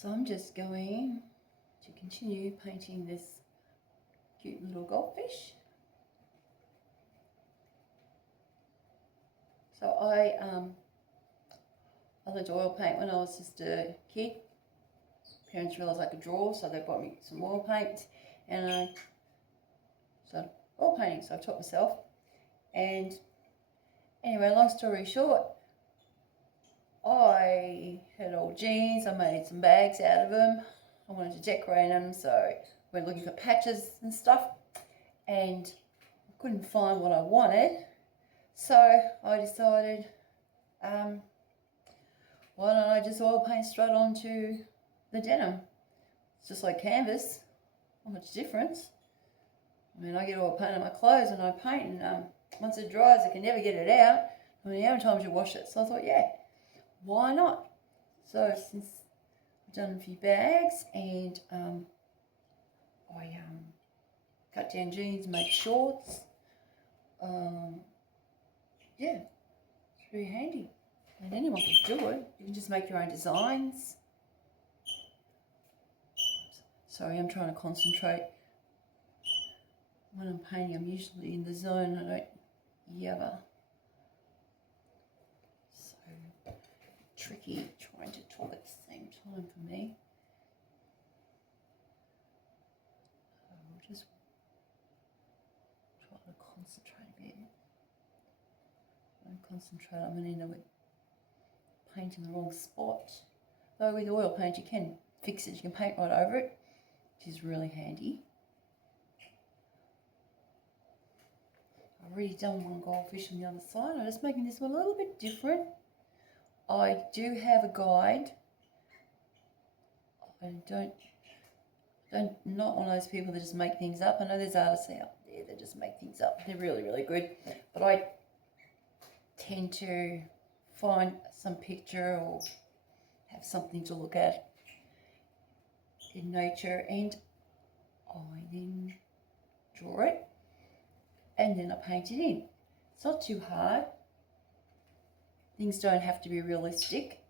So I'm just going to continue painting this cute little goldfish. So I learned to oil paint when I was just a kid. Parents realised I could draw, so they bought me some oil paint, and I started oil painting. So I taught myself. And anyway, long story short, I had old jeans. I made some bags out of them. I wanted to decorate them, so I went looking for patches and stuff, and I couldn't find what I wanted. So I decided, why don't I just oil paint straight onto the denim? It's just like canvas, not much difference. I mean, I get oil paint on my clothes and I paint, and once it dries, I can never get it out. I mean, how many times you wash it? So I thought, yeah, why not? So since I've done a few bags, and I cut down jeans, made shorts. Yeah, it's really handy. And anyone can do it. You can just make your own designs. Sorry, I'm trying to concentrate. When I'm painting, I'm usually in the zone. I don't yabber. So tricky trying to talk at the same time for me. I'll just try to concentrate a bit. Don't concentrate, I'm going to end up with paint in the wrong spot. Though with oil paint you can fix it, you can paint right over it, which is really handy. I've already done one goldfish on the other side. I'm just making this one a little bit different. I do have a guide. I not one of those people that just make things up. I know there's artists out there that just make things up. They're really, really good. But I tend to find some picture or have something to look at in nature, and I then draw it, and then I paint it in. It's not too hard. Things don't have to be realistic.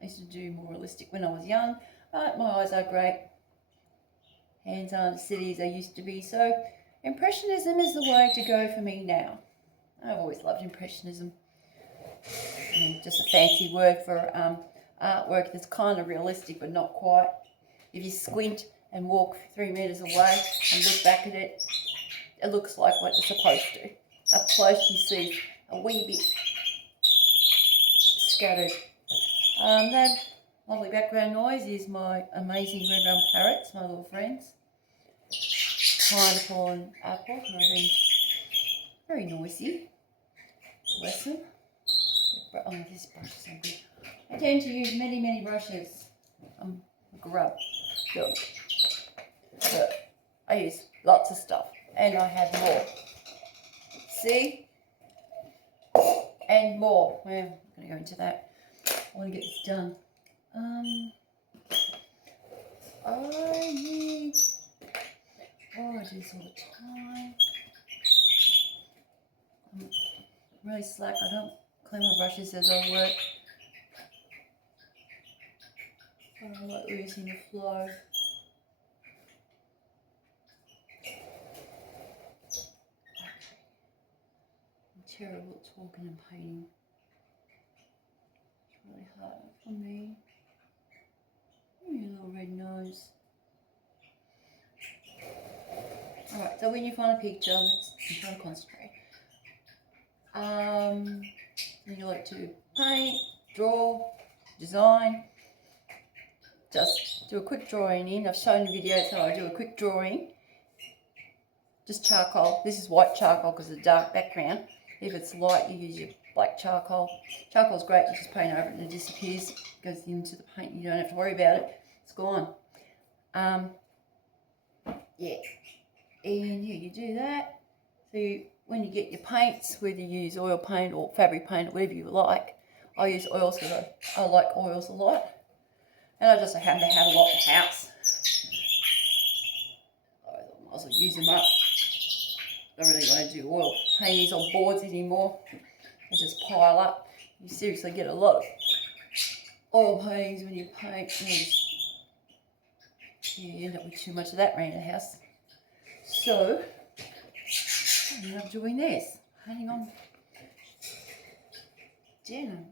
I used to do more realistic when I was young, but my eyes are great. Hands aren't as steady as they used to be, so Impressionism is the way to go for me now. I've always loved Impressionism. Just a fancy word for artwork that's kind of realistic but not quite. If you squint and walk 3 meters away and look back at it, it looks like what it's supposed to. Up close you see a wee bit scattered. That lovely background noise is my amazing red-rump parrots, my little friends. Pineapple and apple, who have been very noisy. Bless them. Oh, this brush is so good. I tend to use many, many brushes. I'm a grub. Look. So I use lots of stuff, and I have more. See? And more. Well, I'm going to go into that. I want to get this done. I need... Oh, I do this all the time. I'm really slack. I don't clean my brushes as I work. I like losing the flow. I'm terrible at talking and painting. It's really hard for me. Your little red nose. Alright, so when you find a picture, I'm trying to concentrate. You like to paint, draw, design. Just do a quick drawing in. I've shown videos how I do a quick drawing. Just charcoal. This is white charcoal because of the dark background. If it's light, you use your black charcoal. Charcoal's great. You just paint over it and it disappears. It goes into the paint. You don't have to worry about it. It's gone. Yeah. And yeah, you do that. So when you get your paints, whether you use oil paint or fabric paint, whatever you like, I use oils because I like oils a lot. And I just happen to have a lot in the house. I might as well use them up. Don't really want to do oil paintings on boards anymore. They just pile up. You seriously get a lot of oil paintings when you paint. you end up with too much of that around the house. So I ended up doing this. Hanging on denim.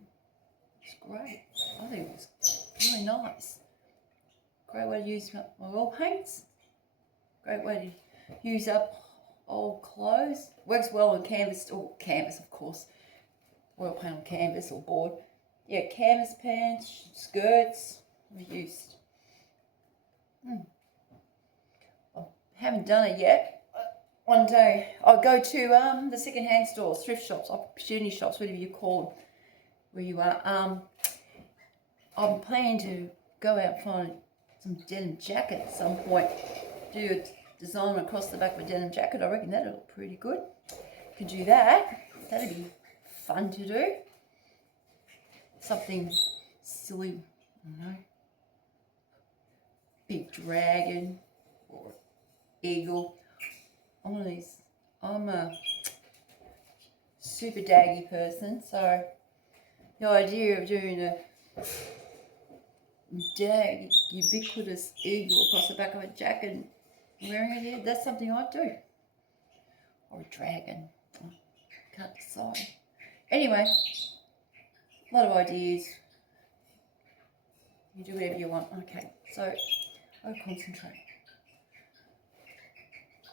It's great. I think it was really nice. Great way to use my oil paints. Great way to use up old clothes. Works well on canvas, or canvas of course. Oil paint on canvas or board. Yeah, canvas pants, skirts, I've used. I haven't done it yet. One day I'll go to the second-hand stores, thrift shops, opportunity shops, whatever you call them, where you are. I'm planning to go out and find some denim jacket at some point. Do a design across the back of a denim jacket. I reckon that'll look pretty good. Could do that. That'd be fun to do. Something silly, I don't know. Big dragon or eagle. I'm a super daggy person, so the idea of doing a ubiquitous eagle across the back of a jacket and wearing it here, that's something I'd do. Or a dragon. I can't decide. Anyway, a lot of ideas. You do whatever you want. Okay, so I'll concentrate.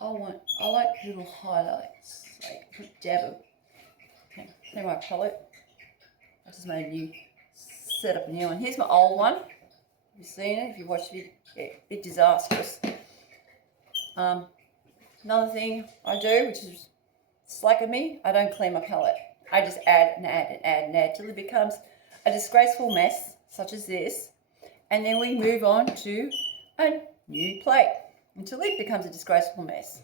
I like little highlights, like put dab of, okay, my palette. I just made a new, set up a new one. Here's my old one. You've seen it, if you watched it, yeah, bit disastrous. Another thing I do, which is slack of me, I don't clean my palette. I just add and add and add and add till it becomes a disgraceful mess, such as this. And then we move on to a new plate until it becomes a disgraceful mess.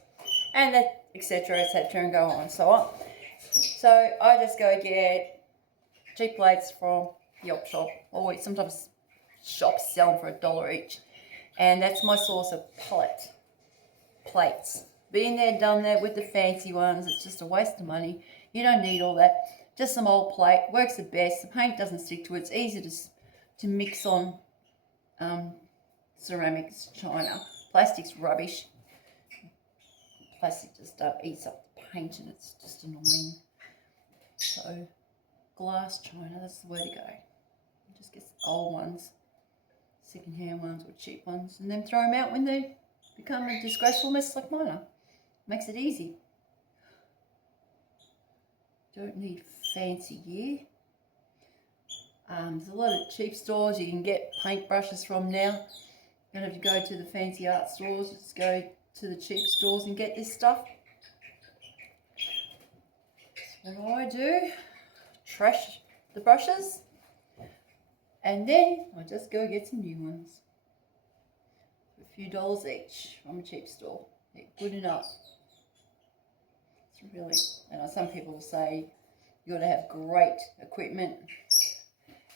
And that, etc., etc., and go on, so on. So I just go get cheap plates from the op shop, or sometimes shops sell them for $1 each. And that's my source of palette plates. Been there, done that with the fancy ones. It's just a waste of money. You don't need all that. Just some old plate. Works the best. The paint doesn't stick to it. It's easy to mix on ceramics, china. Plastic's rubbish. Plastic just eats up the paint and it's just annoying. So glass china, that's the way to go. Just get old ones, second-hand ones or cheap ones, and then throw them out when they become a disgraceful mess like mine are. Makes it easy. Don't need fancy gear. There's a lot of cheap stores you can get paint brushes from now. You don't have to go to the fancy art stores. You just go to the cheap stores and get this stuff. That's what I do. Trash the brushes. And then I just go get some new ones. For a few dollars each from a cheap store. They're good enough. It's really, and some people will say you got to have great equipment.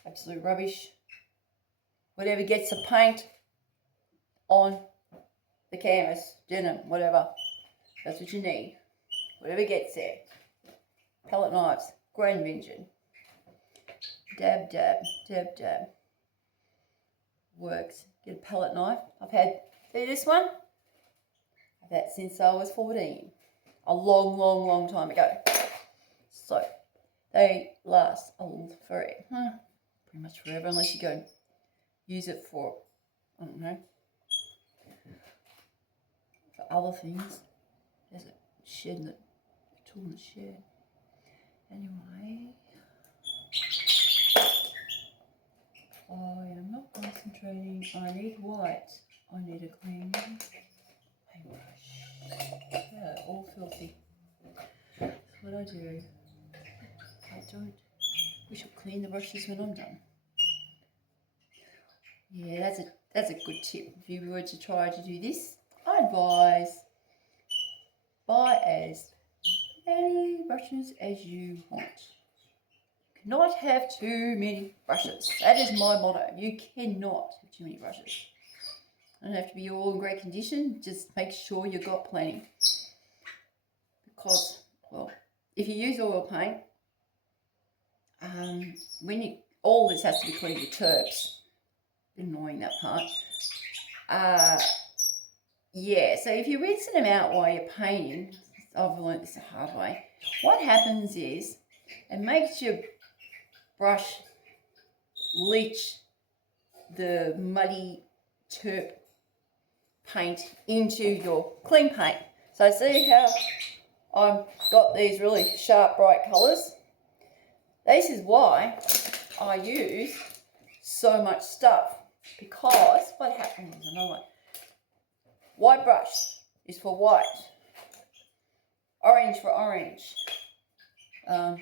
Absolute rubbish. Whatever gets the paint on the canvas, denim, whatever. That's what you need. Whatever gets there. Palette knives, great invention. Dab, dab, dab, dab. Works. Get a palette knife. See this one? I've had since I was 14. A long, long, long time ago. So, they last forever. Pretty much forever, unless you go and use it for, I don't know, for other things. There's a shed in the tool in the shed. Anyway, I am not concentrating. I need white. I need a clean paintbrush. Yeah, all filthy. That's what I do. We should clean the brushes when I'm done. Yeah, that's a good tip. If you were to try to do this, I advise buy as many brushes as you want. You cannot have too many brushes. That is my motto. You cannot have too many brushes. Don't have to be all in great condition. Just make sure you've got plenty. Because, well, if you use oil paint, all this has to be cleaned with terps. Annoying, that part. Yeah, so if you're rinsing them out while you're painting, I've learned this the hard way, what happens is it makes your brush leach the muddy terp paint into your clean paint. So see how I've got these really sharp, bright colours? This is why I use so much stuff, because what happens, another one, white brush is for white, orange for orange.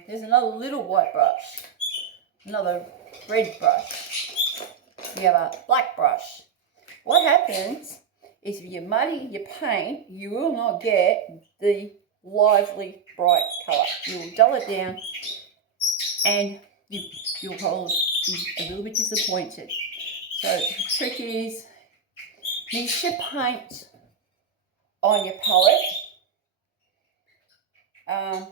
There's another little white brush, another red brush, you have a black brush. What happens is if you muddy your paint, you will not get the lively bright colour. You will dull it down and you'll probably be a little bit disappointed. So the trick is, mix your paint on your palette and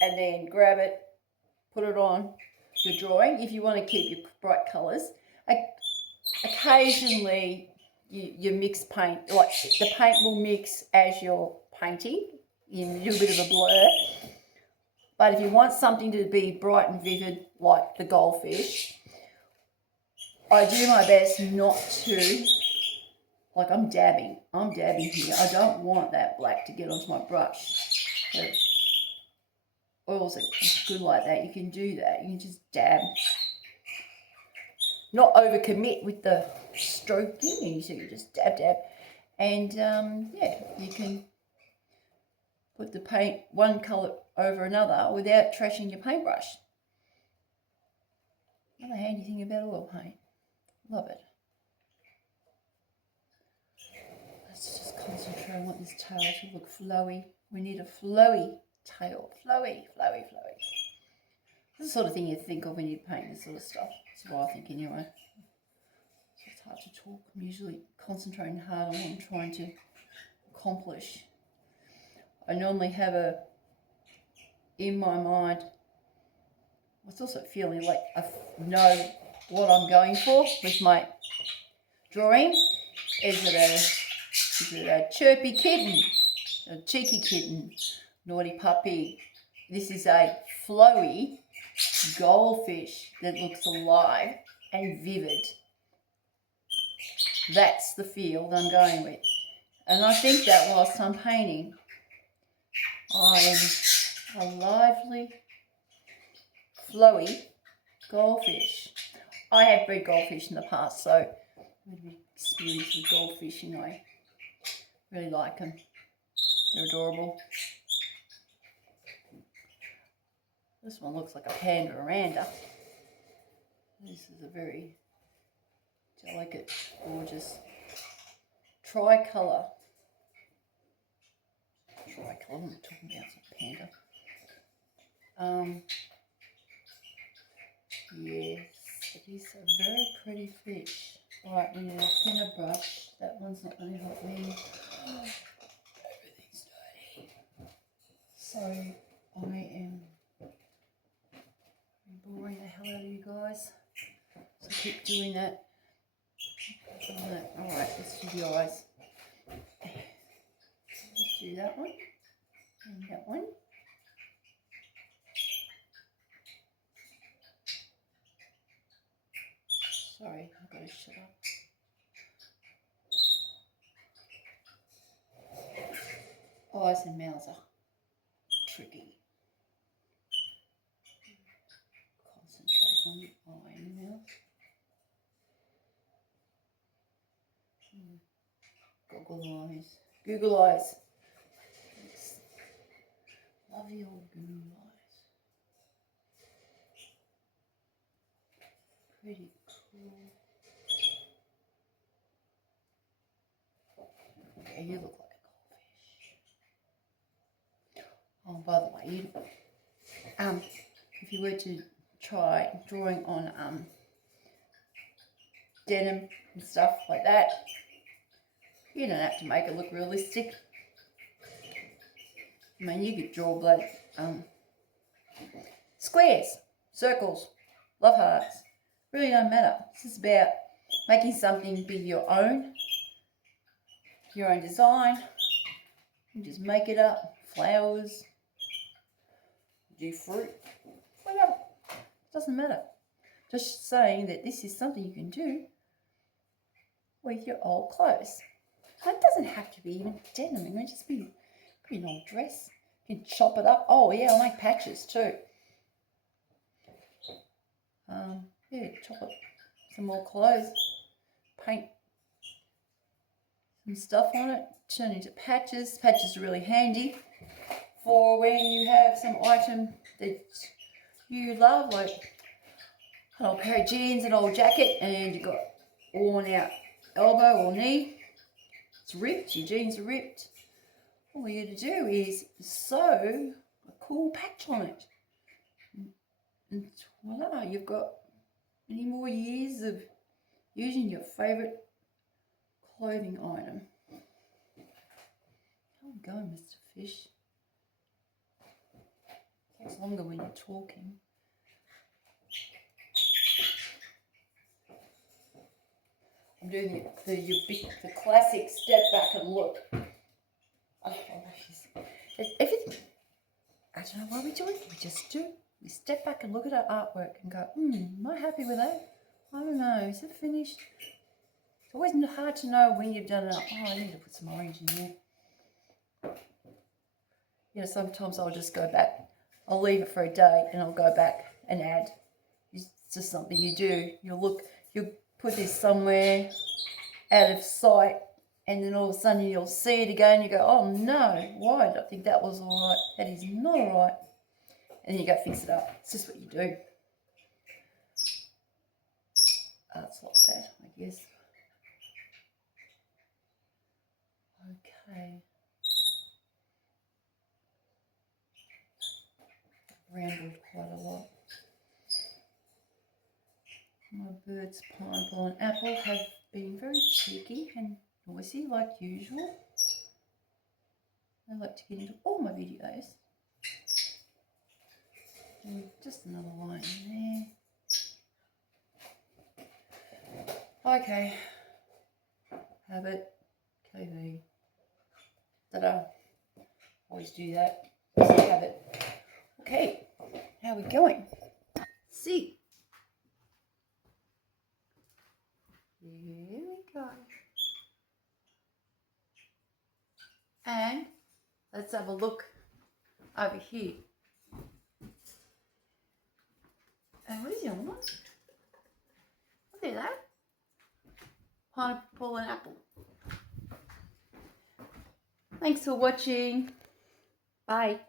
then grab it, put it on your drawing if you want to keep your bright colours. Occasionally you mix paint, like the paint will mix as you're painting in a little bit of a blur. But if you want something to be bright and vivid like the goldfish, I do my best not to, like I'm dabbing here. I don't want that black to get onto my brush. So oils are good like that. You can do that. You can just dab. Not overcommit with the stroking, and so you just dab, and yeah, you can put the paint one colour over another without trashing your paintbrush. Another handy thing about oil paint. Love it. Let's just concentrate. I want this tail to look flowy. We need a flowy tail. Flowy. This is the sort of thing you think of when you paint this sort of stuff. That's what I think anyway. So it's hard to talk. I'm usually concentrating hard on what I'm trying to accomplish. I normally have in my mind, it's also feeling like I know what I'm going for with my drawing. Is it a chirpy kitten, a cheeky kitten, naughty puppy? This is a flowy goldfish that looks alive and vivid. That's the feel that I'm going with. And I think that whilst I'm painting, I'm a lively, flowy goldfish. I have bred goldfish in the past, so I'm really experienced with goldfishing. I really like them. They're adorable. This one looks like a panda oranda. This is a very delicate, gorgeous tricolour. I'm not talking about some panda. Yes, it is a very pretty fish. Right, we need a thinner brush. That one's not going to help me. Everything's dirty. So I am boring the hell out of you guys. So keep doing that. Alright, let's do the eyes. Let's do that one and that one. Sorry, I've got to shut up. Eyes and mouths are tricky. Concentrate on the eye and mouth. Goggle eyes. Google eyes. Love the old Google eyes. Pretty cool. Okay, you look like a goldfish. Oh, by the way, if you were to try drawing on denim and stuff like that, you don't have to make it look realistic. I mean, you could draw bloody squares, circles, love hearts. Really don't matter. It's just about making something be your own design. You just make it up. Flowers, do fruit, whatever. Doesn't matter. Just saying that this is something you can do with your old clothes. And it doesn't have to be even denim. It can just be an old dress. You can chop it up. Oh yeah, I'll make patches too. Yeah, chop up some more clothes, paint some stuff on it, turn into patches. Patches are really handy for when you have some item that you love, like an old pair of jeans, an old jacket, and you've got worn out elbow or knee. It's ripped, your jeans are ripped. All you got to do is sew a cool patch on it. And voila, you've got many more years of using your favourite clothing item. How are we going, Mr. Fish? It takes longer when you're talking. I'm doing the classic step back and look. Everything. I don't know why we do it. We just do. We step back and look at our artwork and go, am I happy with that? I don't know. Is it finished? It's always hard to know when you've done it up. Oh, I need to put some orange in there. You know, sometimes I'll just go back. I'll leave it for a day and I'll go back and add. It's just something you do. You'll put this somewhere out of sight, and then all of a sudden you'll see it again and you go, oh no, why did I think that was all right? That is not all right. And then you go fix it up. It's just what you do. It's like that, I guess. Okay. Rambled quite a lot. My birds, pineapple and apple, have been very cheeky and noisy like usual. They like to get into all my videos. And just another line in there. Okay. Habit. KV. Ta-da. Always do that. Habit. Okay. How are we going? See. Here we go. And let's have a look over here. And what is your one? Look at that. Pineapple and apple. Thanks for watching. Bye.